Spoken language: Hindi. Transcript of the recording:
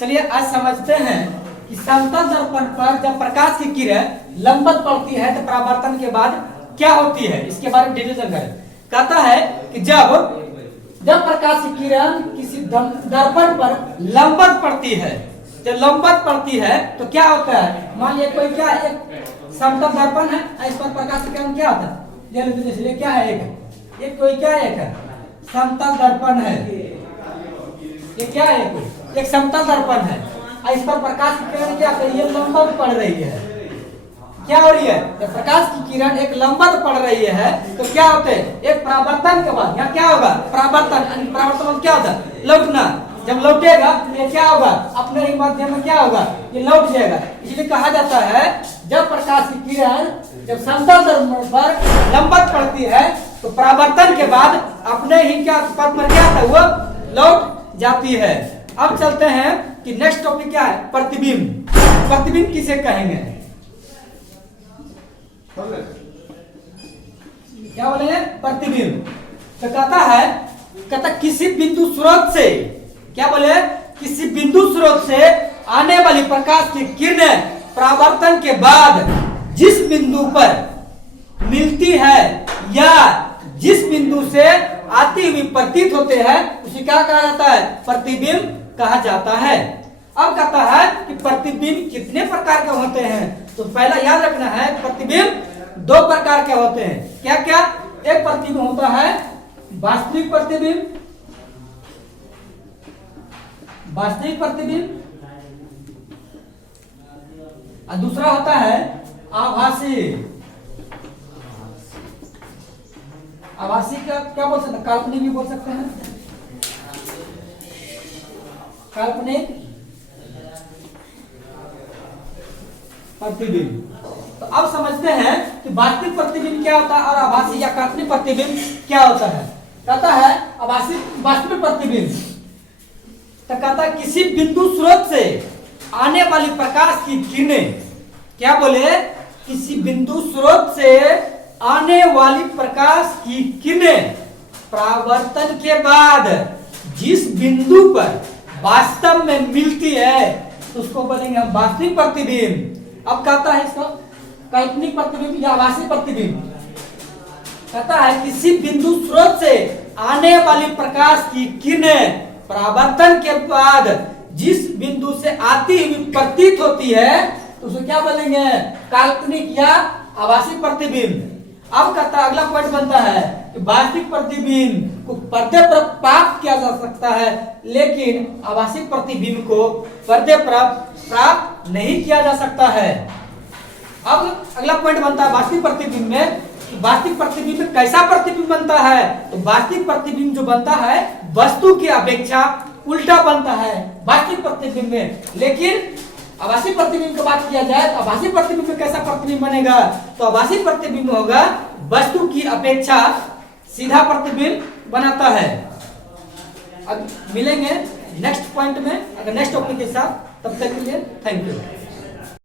चलिए आज समझते हैं कि समतल दर्पण पर जब प्रकाश की किरण लंबवत पड़ती है तो परावर्तन के बाद क्या होती है, इसके बारे में डिटेल करें। कहता है कि जब प्रकाश की किरण किसी दर्पण पर लंबवत पड़ती है, जब लंबवत पड़ती है तो क्या होता है। मान लिया कोई क्या एक समतल दर्पण है, इस पर प्रकाश की किरण क्या होता है, इसलिए क्या है एक कोई क्या है समतल दर्पण है, ये क्या है एक समतल दर्पण है, इस पर प्रकाश की किरण क्या कर रही है, लंबवत पड़ रही है। क्या हो रही है, जब प्रकाश की किरण एक लंबवत पड़ रही है तो क्या होते हैं, एक परावर्तन के बाद यहाँ क्या होगा, परावर्तन क्या होता है, लौटना। जब लौटेगा ये क्या होगा, अपने ही माध्यम में क्या होगा, ये लौट जाएगा। इसलिए कहा जाता है जब प्रकाश की किरण जब समतल दर्पण पर लंबवत पड़ती है तो परावर्तन के बाद अपने ही क्या पथ पर क्या होता है, वो लौट जाती है। अब चलते हैं कि नेक्स्ट टॉपिक क्या है, प्रतिबिंब। प्रतिबिंब किसे कहेंगे, क्या बोलेंगे, प्रतिबिंब। तो कहता किसी बिंदु स्रोत से, क्या बोले, किसी बिंदु स्रोत से आने वाली प्रकाश की किरणें परावर्तन के बाद जिस बिंदु पर मिलती है या जिस बिंदु से आती हुई प्रतीत होते हैं उसे क्या कहा जाता है, प्रतिबिंब कहा जाता है। अब कहता है कि प्रतिबिंब कितने प्रकार के होते हैं, तो पहला याद रखना है प्रतिबिंब दो प्रकार के होते हैं। क्या क्या, एक प्रतिबिंब होता है वास्तविक प्रतिबिंब, वास्तविक प्रतिबिंब, और दूसरा होता है आभासी। आभासी का क्या बोल सकते हैं, काल्पनिक भी बोल सकते हैं, काल्पनिक प्रतिबिंब। तो अब समझते हैं कि वास्तविक प्रतिबिंब क्या होता है और आभासी या काल्पनिक प्रतिबिंब क्या होता है। कहता है आभासी वास्तविक प्रतिबिंब, तो कहता है किसी बिंदु स्रोत से आने वाली प्रकाश की किरणें, क्या बोले, किसी बिंदु स्रोत से आने वाली प्रकाश की किरणें परावर्तन के बाद जिस बिंदु पर वास्तव में मिलती है तो उसको बोलेंगे हम वास्तविक प्रतिबिंब। अब कहता है इसको काल्पनिक प्रतिबिंब या आभासी प्रतिबिंब। कहता है किसी बिंदु स्रोत से आने वाली प्रकाश की किरणें परावर्तन के बाद जिस बिंदु से आती हुई प्रतीत होती है तो उसे क्या बोलेंगे, काल्पनिक या आभासी प्रतिबिंब। अब कहता अगला पॉइंट बनता है कि वास्तविक प्रतिबिंब को पर्दे पर प्राप्त किया जा सकता है लेकिन आभासी प्रतिबिंब को पर्दे पर प्राप्त नहीं किया जा सकता है। अब अगला पॉइंट बनता है वास्तविक प्रतिबिंब में, वास्तविक प्रतिबिंब में कैसा प्रतिबिंब बनता है, तो वास्तविक प्रतिबिंब जो बनता है वस्तु की अपेक्षा उल्टा बनता है वास्तविक प्रतिबिंब में। लेकिन आभासी प्रतिबिंब की बात किया जाए तो आभासी प्रतिबिंब में कैसा प्रतिबिंब बनेगा, तो आभासी प्रतिबिंब होगा वस्तु की अपेक्षा सीधा प्रतिबिंब बनाता है। अब मिलेंगे नेक्स्ट पॉइंट में, अगर नेक्स्ट टॉपिक के साथ, तब तक के लिए थैंक यू।